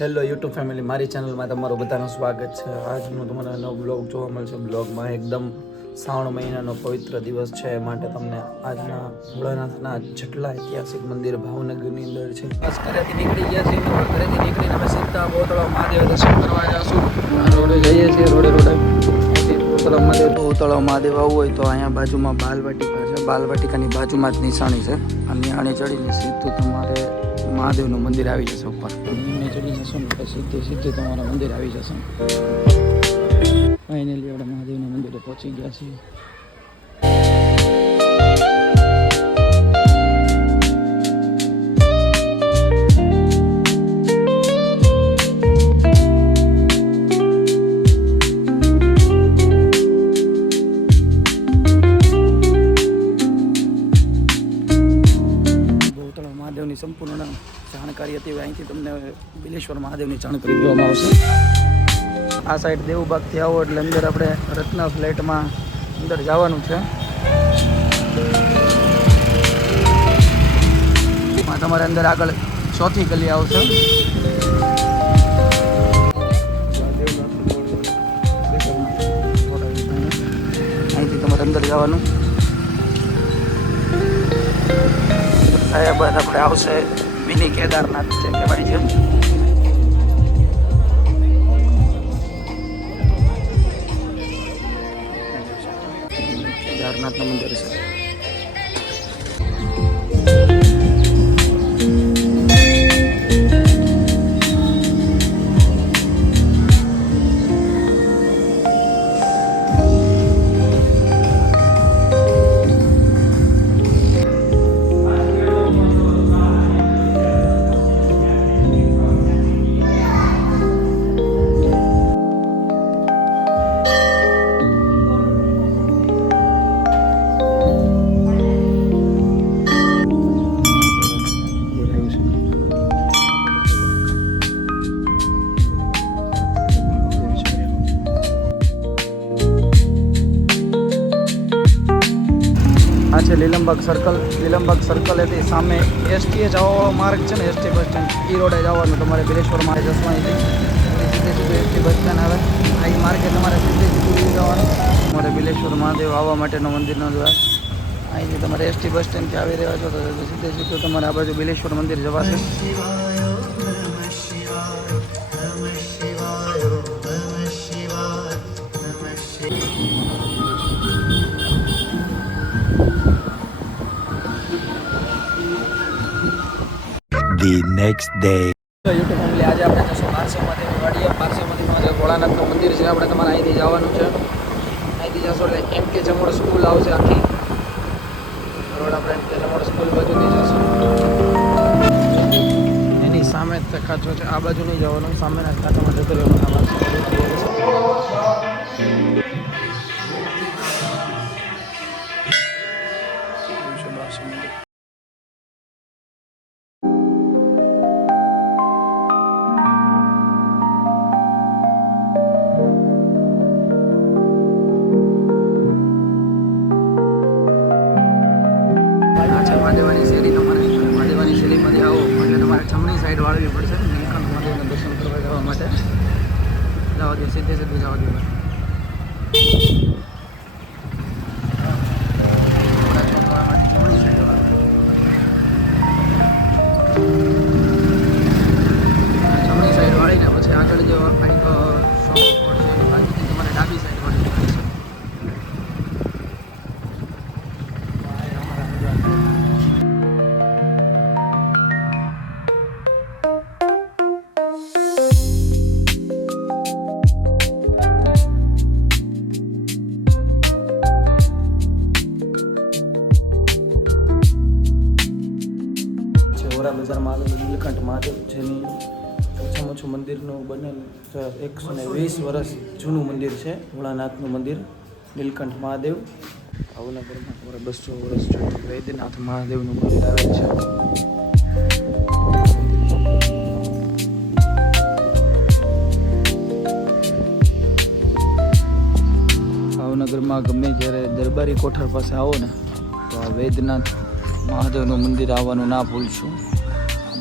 Hello YouTube family, મારી ચેનલમાં તમારું બધાનું સ્વાગત છે. આજનો તમારા નવો બ્લોગ જોવા મળશે. બ્લોગમાં એકદમ શ્રાવણ મહિનાનો પવિત્ર દિવસ છે, માટે તમને આજના ભોળાનાથના જેટલા ઐતિહાસિક મંદિર ભાવનગરની અંદર છે, બસ ઘરેથી નીકળી ગયા છીએ. ઘરેથી નીકળીને અમે સીધા બોતળાવ મહાદેવ દર્શન કરવા જઈશું. રોડે જઈએ છીએ, રોડે બોતળાવ મહાદેવ. બોતળાવ મહાદેવ આવવું હોય તો અહીંયા બાજુમાં બાલવાટિકા છે. બાલવાટિકાની બાજુમાં જ નિશાણી છે. અને નિશાણી ચડીને સીધું તમારે મહાદેવનું મંદિર આવી જશે ઉપર. ચડી જશો ને એટલે સીધે તમારા મંદિર આવી જશે. ફાઇનલી આપણે મહાદેવના મંદિરે પહોંચી ગયા છીએ. મહાદેવની સંપૂર્ણ જાણકારી હતી. અહીંથી તમને બિલેશ્વર મહાદેવની જાણકારી દેવામાં આવશે. આ સાઈડ દેવબાગથી આવો એટલે અંદર આપણે રત્ન ફ્લેટમાં અંદર જવાનું છે. તમારે અંદર આગળ ચોથી ગલી આવશે. અહીંથી તમારે અંદર જવાનું. ત્યારબાદ આપણે આવશે મિની કેદારનાથ જે કહેવાય છે. કેદારનાથનું મંદિર છે. આ છે લીલમબાગ સર્કલ. લીલમબાગ સર્કલ એથી સામે એસટીએ જવાનો માર્ગ છે ને, એસટી બસ સ્ટેન્ડ, એ રોડે જવાનું તમારે. બિલેશ્વરમાં જશું અહીંથી સીધે એસટી બસ સ્ટેન્ડ આવે. આ માર્ગે તમારે સીધું જવાનું. તમારે બિલેશ્વર મહાદેવ આવવા માટેનો મંદિરનો દ્વાર. અહીંથી તમારે એસટી બસ સ્ટેન્ડથી આવી રહ્યા છો તો સીધું તમારે આ બાજુ બિલેશ્વર મંદિર જવાશે. The next day. YouTube family, આજે આપણે જશું પારસેમતીની વાડીએ. પારસેમતીમાં જે ભોળાનાથનું મંદિર છે, આપણે તમારે અહીંથી જવાનું છે. અહીંથી જશો એટલે એમ કે જમોડ સ્કૂલ આવશે. આખી રોડ આપણે એમ કે જમોડ સ્કૂલ બાજુથી જશું. એની સામે જ ખાચો છે, આ બાજુ નહીં જવાનું, સામેના ખાચામાં જતો રહેવાનું. મહાદેવાની શેરી. તમારે મહાદેવાની શેરીમાંથી આવો એટલે તમારે જમણી સાઈડ વાળવી પડશે નીલકંઠ મહાદેવના દર્શન કરવા જવા માટે. જવા દો, સીધે સીધું જવા દો. જમણી સાઈડ વાળીને પછી આગળ જો કંઈક શોપ પડશે એની બાજુથી તમારે ડાબી સાઈડ વાળવી પડશે. વોરા બજારમાં આવેલું નીલકંઠ મહાદેવ, જેની ઓછામાં ઓછું મંદિરનું બનેલું 120 વર્ષ જૂનું મંદિર છે. ભોળાનાથનું મંદિર નીલકંઠ મહાદેવ. ભાવનગરમાં 200 વર્ષ જૂનું વૈદ્યનાથ મહાદેવનું મંદિર આવેલ છે. ભાવનગરમાં ગમે જ્યારે દરબારી કોઠાર પાસે આવો ને તો આ વૈદ્યનાથ મહાદેવનું મંદિર આવવાનું ના ભૂલશું.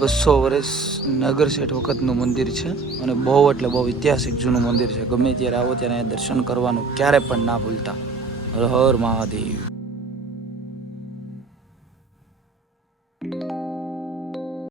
200 વર્ષ નગર શેઠ વખતનું મંદિર છે અને બહુ એટલે બહુ ઐતિહાસિક જૂનું મંદિર છે. ગમે ત્યારે આવો ત્યારે અહીંયા દર્શન કરવાનું ક્યારે પણ ના ભૂલતા. હર હર મહાદેવ.